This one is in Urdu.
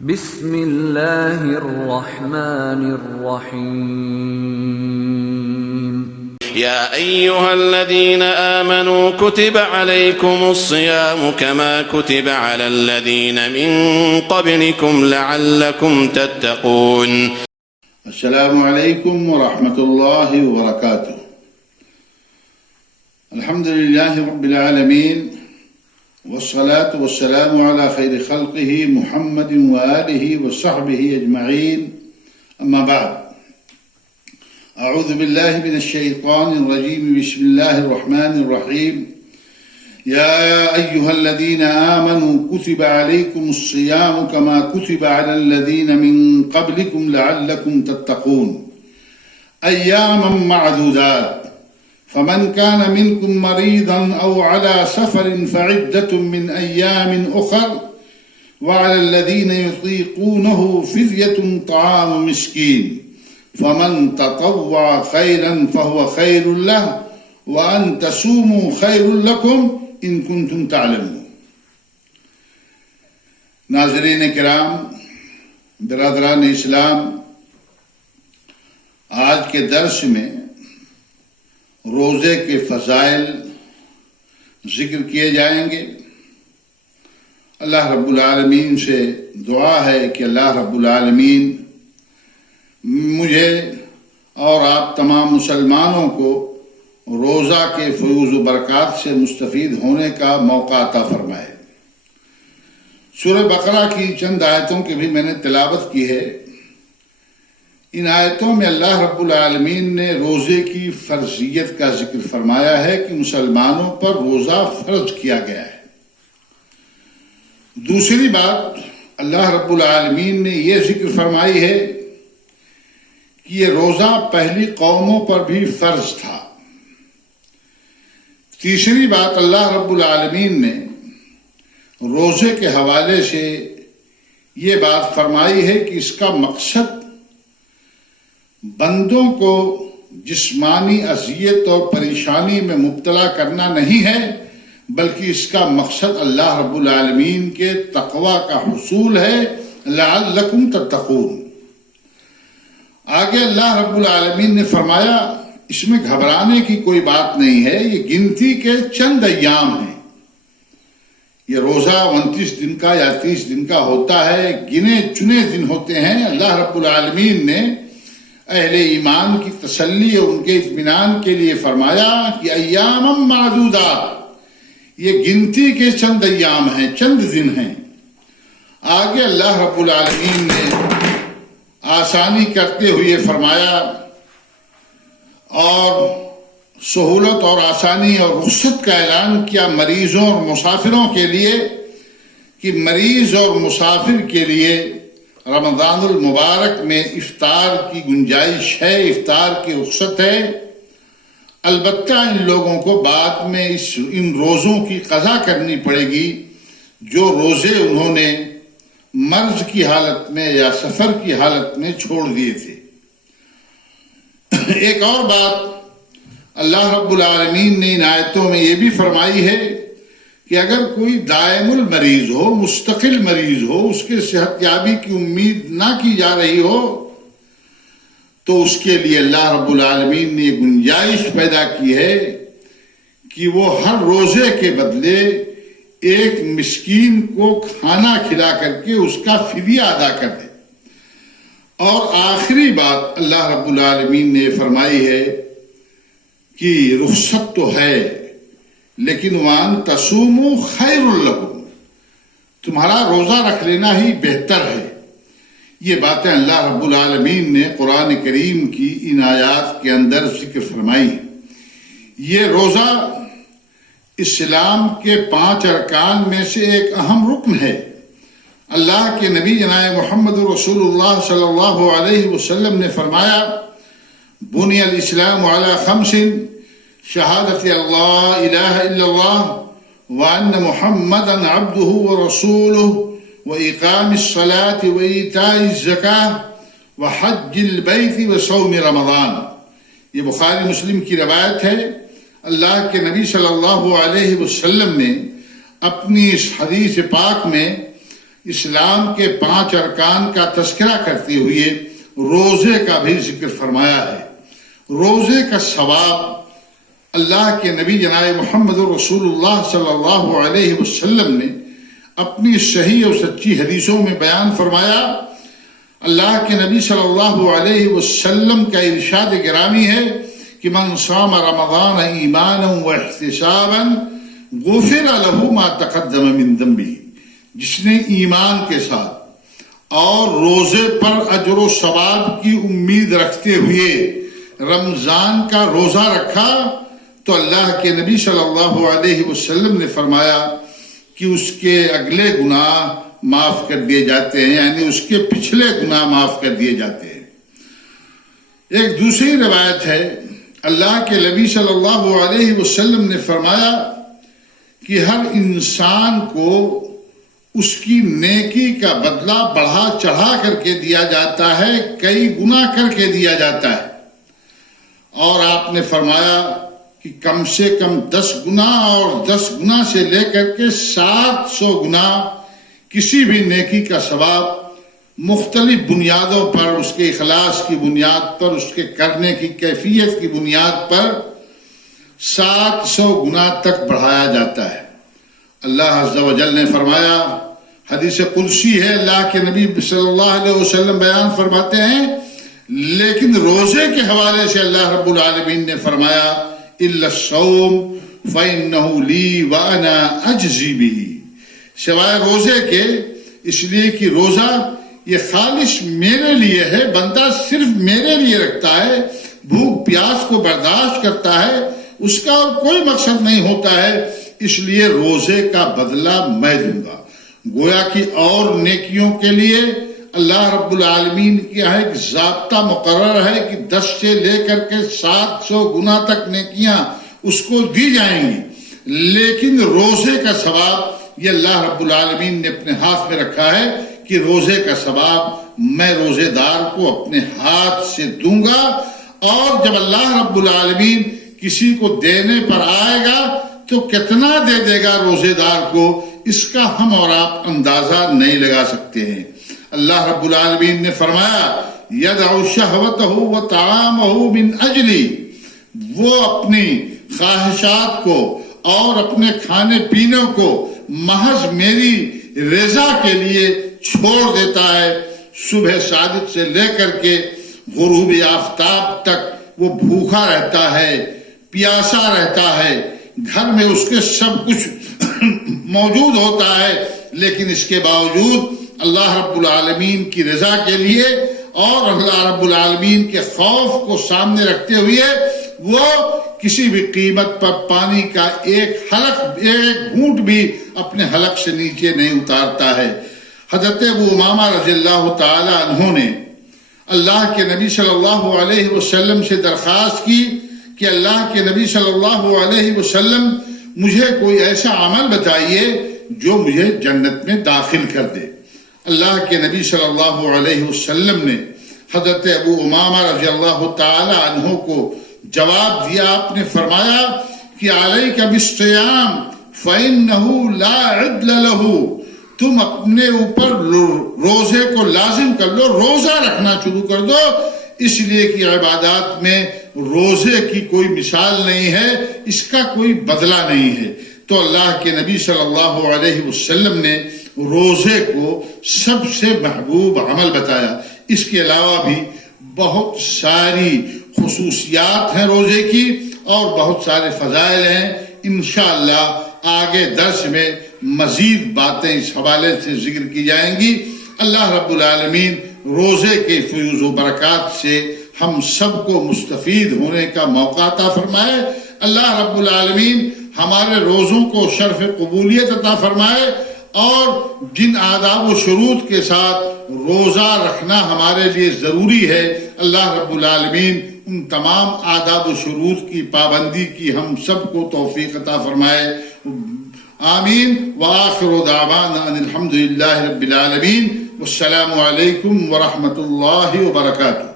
بسم اللہ الرحمن الرحیم يا أيها الذين آمنوا كتب عليكم الصيام كما كتب على الذين من قبلكم لعلكم تتقون. السلام عليكم ورحمة الله وبركاته. الحمد لله رب العالمين والصلاة والسلام على خير خلقه محمد وآله وصحبه أجمعين. أما بعد، أعوذ بالله من الشيطان الرجيم. بسم الله الرحمن الرحيم. يا أيها الذين آمنوا كتب عليكم الصيام كما كتب على الذين من قبلكم لعلكم تتقون. أياما معدودات، فمن كان منكم مريضا أو على سفر فعدة من أيام أخر، وعلى الذين يطيقونه فدية طعام مسكين، فمن تطوع خيرا فهو خير له، وأن تصوموا خير لكم إن كنتم تعلمون. ناظرین کرام، برادران اسلام، آج کے درس میں روزے کے فضائل ذکر کیے جائیں گے. اللہ رب العالمین سے دعا ہے کہ اللہ رب العالمین مجھے اور آپ تمام مسلمانوں کو روزہ کے فیوز و برکات سے مستفید ہونے کا موقع عطا فرمائے. سورہ بقرہ کی چند آیتوں کی بھی میں نے تلاوت کی ہے. ان آیتوں میں اللہ رب العالمین نے روزے کی فرضیت کا ذکر فرمایا ہے کہ مسلمانوں پر روزہ فرض کیا گیا ہے. دوسری بات، اللہ رب العالمین نے یہ ذکر فرمائی ہے کہ یہ روزہ پہلی قوموں پر بھی فرض تھا. تیسری بات، اللہ رب العالمین نے روزے کے حوالے سے یہ بات فرمائی ہے کہ اس کا مقصد بندوں کو جسمانی اذیت اور پریشانی میں مبتلا کرنا نہیں ہے، بلکہ اس کا مقصد اللہ رب العالمین کے تقوی کا حصول ہے. لعلکم تتقون. آگے اللہ رب العالمین نے فرمایا اس میں گھبرانے کی کوئی بات نہیں ہے، یہ گنتی کے چند ایام ہیں. یہ روزہ 29 دن کا یا 30 دن کا ہوتا ہے، گنے چنے دن ہوتے ہیں. اللہ رب العالمین نے اہل ایمان کی تسلی اور ان کے اطمینان کے لیے فرمایا کہ ایام معدودات، یہ گنتی کے چند ایام ہیں، چند دن ہیں. آگے اللہ رب العالمین نے آسانی کرتے ہوئے فرمایا اور سہولت اور آسانی اور رخصت کا اعلان کیا مریضوں اور مسافروں کے لیے کہ مریض اور مسافر کے لیے رمضان المبارک میں افطار کی گنجائش ہے، افطار کی رخصت ہے. البتہ ان لوگوں کو بعد میں ان روزوں کی قضا کرنی پڑے گی جو روزے انہوں نے مرض کی حالت میں یا سفر کی حالت میں چھوڑ دیے تھے. ایک اور بات اللہ رب العالمین نے ان آیتوں میں یہ بھی فرمائی ہے کہ اگر کوئی دائم المریض ہو، مستقل مریض ہو، اس کے صحت یابی کی امید نہ کی جا رہی ہو، تو اس کے لیے اللہ رب العالمین نے یہ گنجائش پیدا کی ہے کہ وہ ہر روزے کے بدلے ایک مسکین کو کھانا کھلا کر کے اس کا فدیہ ادا کر دے. اور آخری بات اللہ رب العالمین نے فرمائی ہے کہ رخصت تو ہے لیکن وان تصوموا خیر لکم، تمہارا روزہ رکھ لینا ہی بہتر ہے. یہ باتیں اللہ رب العالمین نے قرآن کریم کی ان آیات کے اندر ذکر فرمائی. یہ روزہ اسلام کے 5 ارکان میں سے ایک اہم رکن ہے. اللہ کے نبی جناب محمد رسول اللہ صلی اللہ علیہ وسلم نے فرمایا بنی الاسلام علی 5: شہادت اللہ الہ الا اللہ وان محمدا عبدہ ورسولہ واقام الصلاة وایتاء الزکاة وحج البیت وصوم رمضان. یہ بخاری مسلم کی روایت ہے. اللہ کے نبی صلی اللہ علیہ وسلم نے اپنی اس حدیث پاک میں اسلام کے 5 ارکان کا تذکرہ کرتے ہوئے روزے کا بھی ذکر فرمایا ہے۔ روزے کا ثواب اللہ کے نبی جناب محمد رسول اللہ صلی اللہ علیہ وسلم نے اپنی صحیح اور سچی حدیثوں میں بیان فرمایا۔ اللہ کے نبی صلی اللہ علیہ وسلم کا ارشاد گرامی ہے کہ من صام رمضان ایمانا واحتسابا غفر له ما تقدم من ذنبه، جس نے ایمان کے ساتھ اور روزے پر اجر و ثواب کی امید رکھتے ہوئے رمضان کا روزہ رکھا تو اللہ کے نبی صلی اللہ علیہ وسلم نے فرمایا کہ اس کے اگلے گناہ معاف کر دیے جاتے ہیں، یعنی اس کے پچھلے گناہ معاف کر دیے جاتے ہیں۔ ایک دوسری روایت ہے، اللہ کے نبی صلی اللہ علیہ وسلم نے فرمایا کہ ہر انسان کو اس کی نیکی کا بدلہ بڑھا چڑھا کر کے دیا جاتا ہے، کئی گنا کر کے دیا جاتا ہے، اور آپ نے فرمایا کہ کم سے کم 10 گنا اور 10 گنا سے لے کر کے 700 گنا کسی بھی نیکی کا ثواب مختلف بنیادوں پر، اس کے اخلاص کی بنیاد پر، اس کے کرنے کی کیفیت کی بنیاد پر 700 گنا تک بڑھایا جاتا ہے۔ اللہ عز و جل نے فرمایا، حدیث قدسی ہے، اللہ کے نبی صلی اللہ علیہ وسلم بیان فرماتے ہیں، لیکن روزے کے حوالے سے اللہ رب العالمین نے فرمایا الا الصوم فإنه لي وأنا أجزي به، سوائے روزے کے، اس لیے کہ روزہ یہ خالص میرے لیے ہے، بندہ صرف میرے لیے رکھتا ہے، بھوک پیاس کو برداشت کرتا ہے، اس کا اور کوئی مقصد نہیں ہوتا ہے، اس لیے روزے کا بدلہ میں دوں گا۔ گویا کہ اور نیکیوں کے لیے اللہ رب العالمین کیا ہے کہ ضابطہ مقرر ہے کہ 10 سے لے کر کے 700 گنا تک نیکیاں اس کو دی جائیں گی، لیکن روزے کا ثواب یہ اللہ رب العالمین نے اپنے ہاتھ میں رکھا ہے کہ روزے کا ثواب میں روزے دار کو اپنے ہاتھ سے دوں گا، اور جب اللہ رب العالمین کسی کو دینے پر آئے گا تو کتنا دے دے گا روزے دار کو، اس کا ہم اور آپ اندازہ نہیں لگا سکتے ہیں۔ اللہ رب العالمین نے فرمایا یدعو شہوتہ وطعامہ من اجلی، وہ اپنی خواہشات کو اور اپنے کھانے پینے کو محض میری رضا کے لیے چھوڑ دیتا ہے۔ صبح صادق سے لے کر کے غروب آفتاب تک وہ بھوکا رہتا ہے، پیاسا رہتا ہے، گھر میں اس کے سب کچھ موجود ہوتا ہے، لیکن اس کے باوجود اللہ رب العالمین کی رضا کے لیے اور اللہ رب العالمین کے خوف کو سامنے رکھتے ہوئے وہ کسی بھی قیمت پر پانی کا ایک گھونٹ بھی اپنے حلق سے نیچے نہیں اتارتا ہے۔ حضرت ابو امامہ رضی اللہ تعالی عنہ نے اللہ کے نبی صلی اللہ علیہ وسلم سے درخواست کی کہ اللہ کے نبی صلی اللہ علیہ وسلم مجھے کوئی ایسا عمل بتائیے جو مجھے جنت میں داخل کر دے۔ اللہ کے نبی صلی اللہ علیہ وسلم نے حضرت ابو امامہ رضی اللہ تعالی عنہ کو جواب دیا، آپ نے فرمایا کہ علیک بالصیام فإنہ لا عدل لہ، تم اپنے اوپر روزے کو لازم کر لو، روزہ رکھنا شروع کر دو، اس لیے کہ عبادات میں روزے کی کوئی مثال نہیں ہے، اس کا کوئی بدلہ نہیں ہے۔ تو اللہ کے نبی صلی اللہ علیہ وسلم نے روزے کو سب سے محبوب عمل بتایا۔ اس کے علاوہ بھی بہت ساری خصوصیات ہیں روزے کی اور بہت سارے فضائل ہیں، انشاءاللہ آگے درس میں مزید باتیں اس حوالے سے ذکر کی جائیں گی۔ اللہ رب العالمین روزے کے فیوز و برکات سے ہم سب کو مستفید ہونے کا موقع عطا فرمائے۔ اللہ رب العالمین ہمارے روزوں کو شرف قبولیت عطا فرمائے، اور جن آداب و شروط کے ساتھ روزہ رکھنا ہمارے لیے ضروری ہے، اللہ رب العالمین ان تمام آداب و شروط کی پابندی کی ہم سب کو توفیق عطا فرمائے۔ آمین۔ وآخر دعوانا ان الحمدللہ رب العالمین، والسلام علیکم ورحمۃ اللہ وبرکاتہ۔